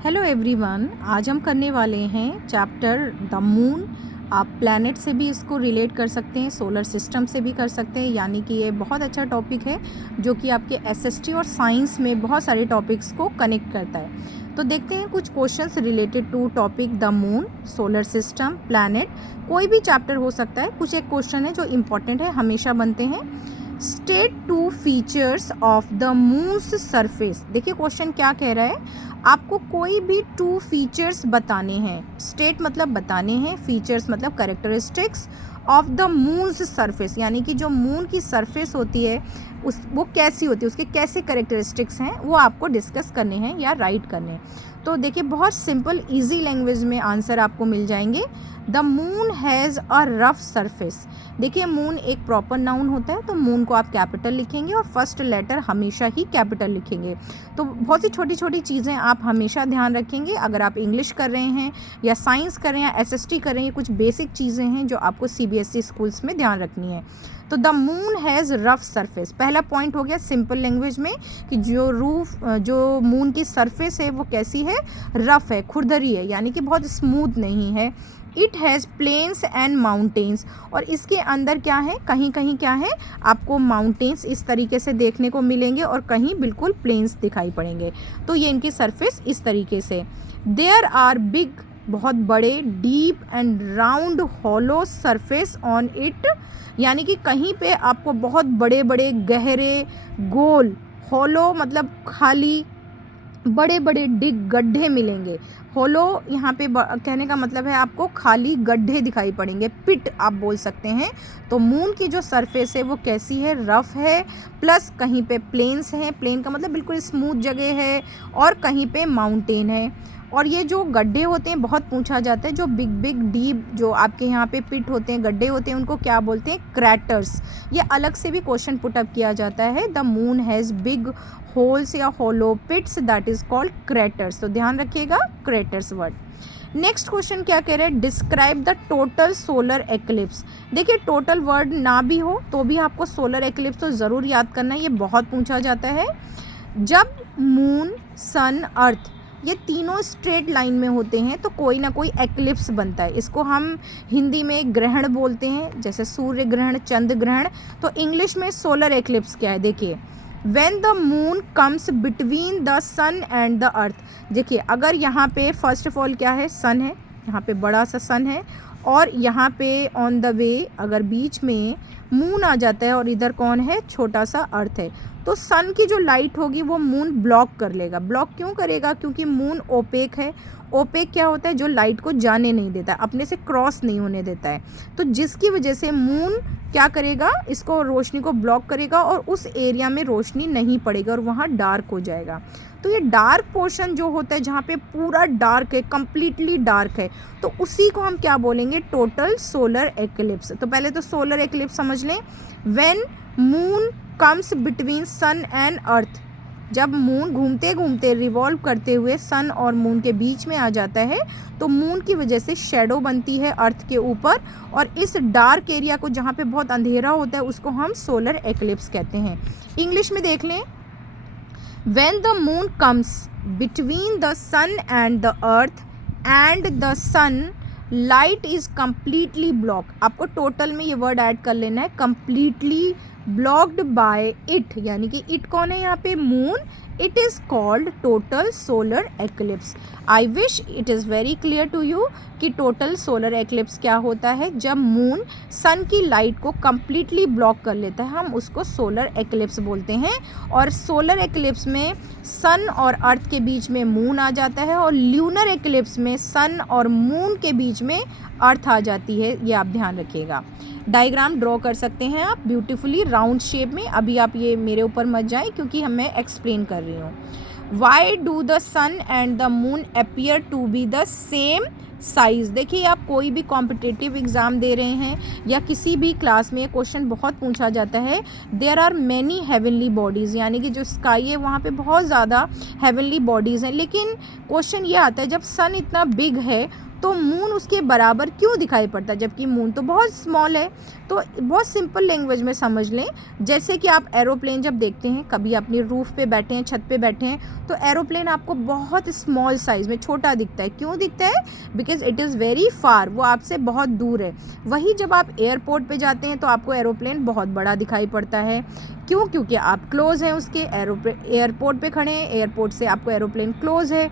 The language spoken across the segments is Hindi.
हेलो एवरीवन, आज हम करने वाले हैं चैप्टर द मून। आप प्लैनेट से भी इसको रिलेट कर सकते हैं, सोलर सिस्टम से भी कर सकते हैं, यानी कि ये बहुत अच्छा टॉपिक है जो कि आपके एसएसटी और साइंस में बहुत सारे टॉपिक्स को कनेक्ट करता है। तो देखते हैं कुछ questions related to topic the moon, solar system, planet. कोई भी चैप्टर हो सकता है, कुछ एक क्वेश्चन है जो इम्पॉर्टेंट है, हमेशा बनते हैं। State two features of the moon's surface. देखिए क्वेश्चन क्या कह रहा है, आपको कोई भी टू फीचर्स बताने हैं। स्टेट मतलब बताने हैं, फीचर्स मतलब characteristics of the moon's surface, यानी कि जो मून की सरफेस होती है वो कैसी होती है, उसके कैसे कैरेक्टरिस्टिक्स हैं, वो आपको डिस्कस करने हैं या राइट करने हैं। तो देखिए बहुत सिंपल इजी लैंग्वेज में आंसर आपको मिल जाएंगे। The moon has a rough surface. देखिए मून एक प्रॉपर नाउन होता है, तो मून को आप कैपिटल लिखेंगे और फर्स्ट लेटर हमेशा ही कैपिटल लिखेंगे। तो बहुत सी छोटी छोटी चीज़ें आप हमेशा ध्यान रखेंगे। अगर आप इंग्लिश कर रहे हैं या साइंस कर रहे हैं या एसएसटी कर रहे हैं, कुछ बेसिक चीज़ें हैं जो आपको सीबीएसई स्कूल्स में ध्यान रखनी है। तो the moon has rough surface, पहला पॉइंट हो गया सिंपल लैंग्वेज में कि जो मून की सरफेस है वो कैसी है, रफ है, खुरदरी है, यानी कि बहुत स्मूथ नहीं है। It has plains and mountains, और इसके अंदर क्या है, कहीं कहीं क्या है, आपको माउंटेन्स इस तरीके से देखने को मिलेंगे और कहीं बिल्कुल प्लेन्स दिखाई पड़ेंगे। तो ये इनकी सरफेस इस तरीके से। देयर आर बिग, बहुत बड़े, deep and round hollow surface on it, यानी कि कहीं पे आपको बहुत बड़े बड़े गहरे गोल, हॉलो मतलब खाली, बड़े बड़े डिग गड्ढे मिलेंगे। होलो यहाँ पे कहने का मतलब है आपको खाली गड्ढे दिखाई पड़ेंगे, पिट आप बोल सकते हैं। तो मून की जो सरफेस है वो कैसी है, रफ है, प्लस कहीं पे प्लेन्स हैं, प्लेन का मतलब बिल्कुल स्मूथ जगह है, और कहीं पे माउंटेन है। और ये जो गड्ढे होते हैं, बहुत पूछा जाता है, जो बिग बिग डीप जो आपके यहाँ पे पिट होते हैं, गड्ढे होते हैं, उनको क्या बोलते हैं, क्रैटर्स। ये अलग से भी क्वेश्चन पुटअप किया जाता है। The moon has big holes या होलो पिट्स, दैट इज कॉल्ड क्रैटर्स। तो ध्यान रखिएगा क्रैटर्स वर्ड। नेक्स्ट क्वेश्चन क्या कह रहे हैं, describe the total solar eclipse. देखिए टोटल वर्ड ना भी हो तो भी आपको सोलर एक्लिप्स तो ज़रूर याद करना है, ये बहुत पूछा जाता है। जब मून, सन, अर्थ ये तीनों स्ट्रेट लाइन में होते हैं तो कोई ना कोई एक्लिप्स बनता है। इसको हम हिंदी में ग्रहण बोलते हैं, जैसे सूर्य ग्रहण, चंद्र ग्रहण। तो इंग्लिश में सोलर एक्लिप्स क्या है, देखिए When the moon comes between the sun and the earth। देखिए अगर यहाँ पे फर्स्ट ऑफ ऑल क्या है, सन है, यहाँ पे बड़ा सा सन है, और यहाँ पे ऑन द वे अगर बीच में मून आ जाता है और इधर कौन है, छोटा सा अर्थ है, तो सन की जो लाइट होगी वो मून ब्लॉक कर लेगा। ब्लॉक क्यों करेगा, क्योंकि मून ओपेक है। ओपेक क्या होता है, जो लाइट को जाने नहीं देता, अपने से क्रॉस नहीं होने देता है। तो जिसकी वजह से मून क्या करेगा, इसको रोशनी को ब्लॉक करेगा और उस एरिया में रोशनी नहीं पड़ेगी और वहाँ डार्क हो जाएगा। तो ये डार्क पोर्शन जो होता है, जहाँ पे पूरा डार्क है, कम्प्लीटली डार्क है, तो उसी को हम क्या बोलेंगे, टोटल सोलर एक्लिप्स। तो पहले तो सोलर एक्लिप्स समझ लें। When moon comes between sun and earth, जब मून घूमते घूमते रिवॉल्व करते हुए सन और मून के बीच में आ जाता है तो मून की वजह से शेडो बनती है अर्थ के ऊपर, और इस डार्क एरिया को, जहाँ पे बहुत अंधेरा होता है, उसको हम सोलर एक्लिप्स कहते हैं। इंग्लिश में देख लें, when the moon comes between the sun and the earth and the sun light is completely block. आपको टोटल में ये वर्ड ऐड कर लेना है, कम्प्लीटली ब्लॉक्ड बाय इट, यानी कि इट कौन है यहाँ पे, moon. It is called total solar eclipse. I wish it is very clear to you कि टोटल सोलर एक्लिप्स क्या होता है। जब मून सन की लाइट को कम्प्लीटली ब्लॉक कर लेता है, हम उसको सोलर एक्लिप्स बोलते हैं। और सोलर एक्लिप्स में सन और अर्थ के बीच में मून आ जाता है, और ल्यूनर एक्लिप्स में सन और मून के बीच में अर्थ आ जाती है। ये आप ध्यान रखिएगा। डायग्राम ड्रॉ कर सकते हैं आप ब्यूटीफुली राउंड शेप में। अभी आप ये मेरे ऊपर मत जाएं क्योंकि मैं एक्सप्लेन कर रही हूँ। Why do the sun and the moon appear to be the same size. देखिए आप कोई भी कॉम्पिटिटिव एग्ज़ाम दे रहे हैं या किसी भी क्लास में क्वेश्चन बहुत पूछा जाता है, there are many heavenly bodies, यानी कि जो स्काई है वहाँ पे बहुत ज़्यादा हेवनली बॉडीज़ हैं। लेकिन क्वेश्चन ये आता है, जब सन इतना बिग है तो मून उसके बराबर क्यों दिखाई पड़ता है, जबकि मून तो बहुत स्मॉल है। तो बहुत सिंपल लैंग्वेज में समझ लें, जैसे कि आप एरोप्लेन जब देखते हैं, कभी अपनी रूफ पे बैठे हैं, छत पे बैठे हैं, तो एरोप्लेन आपको बहुत स्मॉल साइज़ में छोटा दिखता है। क्यों दिखता है? Because it is very far, वो आपसे बहुत दूर है। वही जब आप एयरपोर्ट पे जाते हैं तो आपको एरोप्लेन बहुत बड़ा दिखाई पड़ता है। क्यों? क्योंकि आप क्लोज़ हैं उसके, एयरपोर्ट पे खड़े हैं, एयरपोर्ट से आपको एरोप्लेन क्लोज़ है।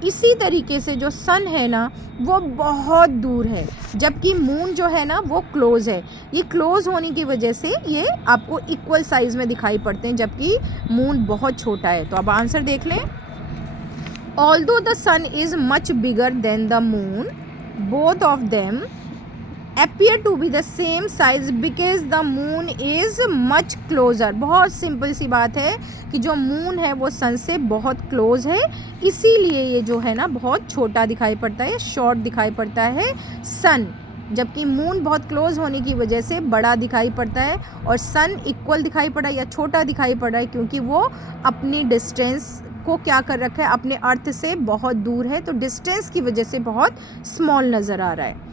इसी तरीके से जो सन है ना वो बहुत दूर है, जबकि मून जो है ना वो क्लोज़ है। ये क्लोज़ होने की वजह से ये आपको इक्वल साइज़ में दिखाई पड़ते हैं, जबकि मून बहुत छोटा है। तो अब आंसर देख लें। Although the sun is much bigger than the moon, both of them appear to be the same size because the moon is much closer। बहुत सिंपल सी बात है कि जो मून है वो सन से बहुत क्लोज है, इसीलिए ये जो है ना बहुत छोटा दिखाई पड़ता है, शॉर्ट दिखाई पड़ता है सन, जबकि मून बहुत क्लोज होने की वजह से बड़ा दिखाई पड़ता है और सन इक्वल दिखाई पड़ा या छोटा दिखाई पड़ रहा है, क्योंकि वो अपनी डिस्टेंस को क्या कर रखा है, अपने अर्थ से बहुत दूर है, तो डिस्टेंस की वजह से बहुत स्मॉल नज़र आ रहा है।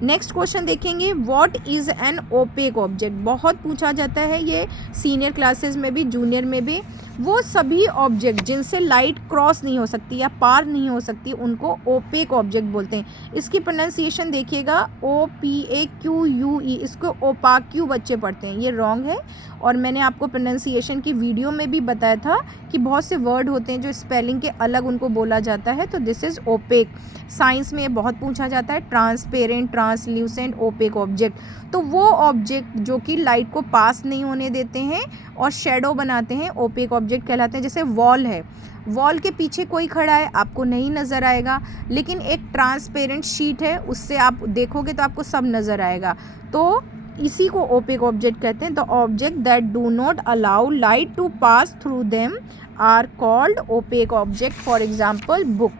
नेक्स्ट क्वेश्चन देखेंगे, what is an opaque object. बहुत पूछा जाता है ये सीनियर क्लासेस में भी, जूनियर में भी। वो सभी ऑब्जेक्ट जिनसे लाइट क्रॉस नहीं हो सकती या पार नहीं हो सकती, उनको ओपेक ऑब्जेक्ट बोलते हैं। इसकी प्रोनाउंसिएशन देखिएगा, OPAQUE, इसको ओपाक्यू बच्चे पढ़ते हैं, ये रॉन्ग है। और मैंने आपको प्रोनाउंसिएशन की वीडियो में भी बताया था कि बहुत से वर्ड होते हैं जो स्पेलिंग के अलग उनको बोला जाता है, तो दिस इज़ ओपेक। साइंस में ये बहुत पूछा जाता है, ट्रांसपेरेंट, ट्रांसल्यूसेंट, ओपेक ऑब्जेक्ट। तो वो ऑब्जेक्ट जो कि लाइट को पास नहीं होने देते हैं और शेडो बनाते हैं, ओपेक ऑब्जेक्ट कहलाते हैं। जैसे वॉल है, वॉल के पीछे कोई खड़ा है, आपको नहीं नज़र आएगा, लेकिन एक ट्रांसपेरेंट शीट है, उससे आप देखोगे तो आपको सब नज़र आएगा। तो इसी को ओपेक ऑब्जेक्ट कहते हैं। The object that do not allow light to pass through them are called opaque object, for example book.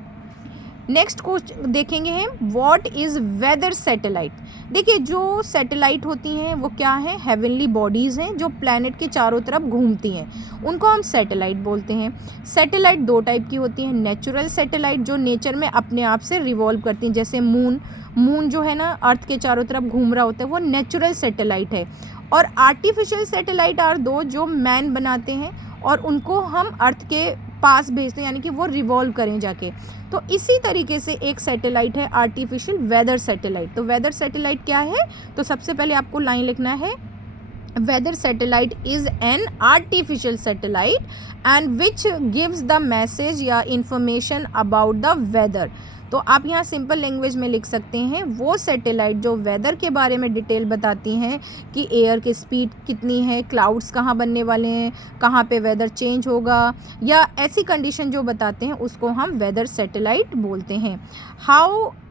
Next question देखेंगे हम, व्हाट इज़ वेदर सैटेलाइट। देखिए, जो सैटेलाइट होती हैं वो क्या है, हेवनली बॉडीज़ हैं जो प्लैनेट के चारों तरफ घूमती हैं, उनको हम सैटेलाइट बोलते हैं। सैटेलाइट दो टाइप की होती हैं, नेचुरल सैटेलाइट जो नेचर में अपने आप से रिवॉल्व करती हैं, जैसे मून जो है ना अर्थ के चारों तरफ घूम रहा होता है, वो नेचुरल सैटेलाइट है। और आर्टिफिशियल सैटेलाइट आर दो जो मैन बनाते हैं और उनको हम अर्थ के पास भेजते हैं, यानी कि वो रिवॉल्व करें जाके। तो इसी तरीके से एक सैटेलाइट है आर्टिफिशियल वेदर सैटेलाइट। तो वेदर सैटेलाइट क्या है, तो सबसे पहले आपको लाइन लिखना है, weather satellite is an artificial satellite and which gives the message या इंफॉर्मेशन अबाउट द वेदर। तो आप यहाँ सिंपल लैंग्वेज में लिख सकते हैं, वो सैटेलाइट जो वेदर के बारे में डिटेल बताती हैं कि एयर की स्पीड कितनी है, क्लाउड्स कहाँ बनने वाले हैं, कहाँ पे वेदर चेंज होगा, या ऐसी कंडीशन जो बताते हैं, उसको हम वेदर सैटेलाइट बोलते हैं।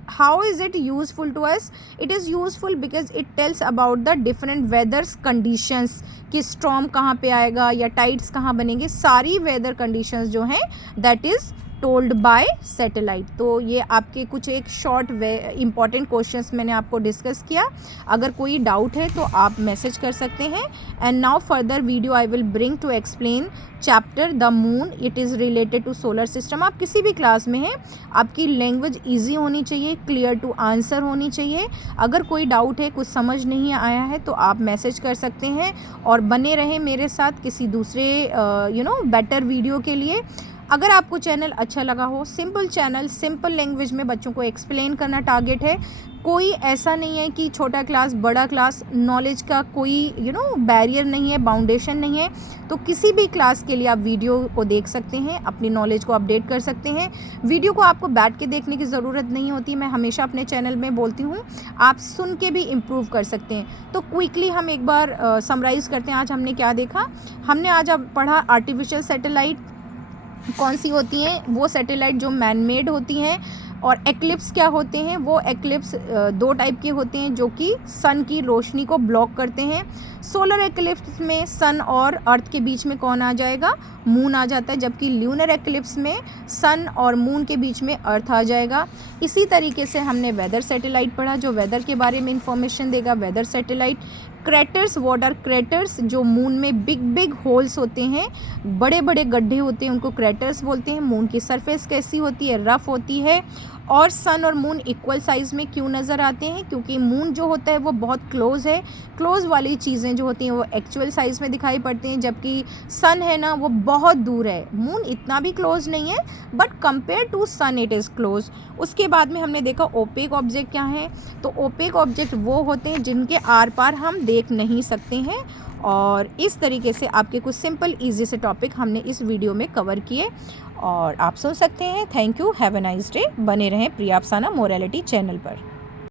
How is it useful to us? It is useful because it tells about the different weather conditions, कि स्टॉर्म कहाँ पे आएगा या टाइड्स कहाँ बनेंगे, सारी वेदर कंडीशंस जो हैं that is told by satellite. तो ये आपके कुछ एक शॉर्ट इंपॉर्टेंट क्वेश्चंस मैंने आपको डिस्कस किया। अगर कोई डाउट है तो आप मैसेज कर सकते हैं। And now further video I will bring to explain chapter the moon, it is related to solar system. आप किसी भी क्लास में हैं, आपकी लैंग्वेज ईजी होनी चाहिए, क्लियर टू आंसर होनी चाहिए। अगर कोई डाउट है, कुछ समझ नहीं आया है, तो आप मैसेज कर सकते हैं और बने रहें मेरे साथ किसी दूसरे बेटर वीडियो के लिए। अगर आपको चैनल अच्छा लगा हो, सिंपल चैनल, सिंपल लैंग्वेज में बच्चों को एक्सप्लेन करना टारगेट है। कोई ऐसा नहीं है कि छोटा क्लास बड़ा क्लास, नॉलेज का कोई बैरियर नहीं है, बाउंडेशन नहीं है। तो किसी भी क्लास के लिए आप वीडियो को देख सकते हैं, अपनी नॉलेज को अपडेट कर सकते हैं। वीडियो को आपको बैठ के देखने की ज़रूरत नहीं होती, मैं हमेशा अपने चैनल में बोलती हूँ, आप सुन के भी इम्प्रूव कर सकते हैं। तो क्विकली हम एक बार समराइज़ करते हैं, आज हमने क्या देखा। हमने आज अब पढ़ा आर्टिफिशियल सैटेलाइट कौन सी होती हैं, वो सैटेलाइट जो मैन मेड होती हैं। और एक्लिप्स क्या होते हैं, वो एक्लिप्स दो टाइप के होते हैं जो कि सन की रोशनी को ब्लॉक करते हैं। सोलर एक्लिप्स में सन और अर्थ के बीच में कौन आ जाएगा, मून आ जाता है, जबकि ल्यूनर एक्लिप्स में सन और मून के बीच में अर्थ आ जाएगा। इसी तरीके से हमने वेदर सैटेलाइट पढ़ा जो वेदर के बारे में इंफॉर्मेशन देगा, weather satellite. Craters, what are craters, जो मून में बिग बिग होल्स होते हैं, बड़े बड़े गड्ढे होते हैं, उनको क्रेटर्स बोलते हैं। मून की सरफेस कैसी होती है, रफ होती है। और सन और मून इक्वल साइज़ में क्यों नज़र आते हैं, क्योंकि मून जो होता है वो बहुत क्लोज़ है, क्लोज़ वाली चीज़ें जो होती हैं वो एक्चुअल साइज़ में दिखाई पड़ती हैं, जबकि सन है ना वो बहुत दूर है। मून इतना भी क्लोज़ नहीं है but compare to sun it is close. उसके बाद में हमने देखा ओपेक ऑब्जेक्ट क्या है, तो ओपेक ऑब्जेक्ट वो होते हैं जिनके आर पार हम देख नहीं सकते हैं। और इस तरीके से आपके कुछ सिंपल ईजी से टॉपिक हमने इस वीडियो में कवर किए और आप सुन सकते हैं। Thank you, have a nice day. बने रहें प्रिया अफसाना मोरालिटी चैनल पर।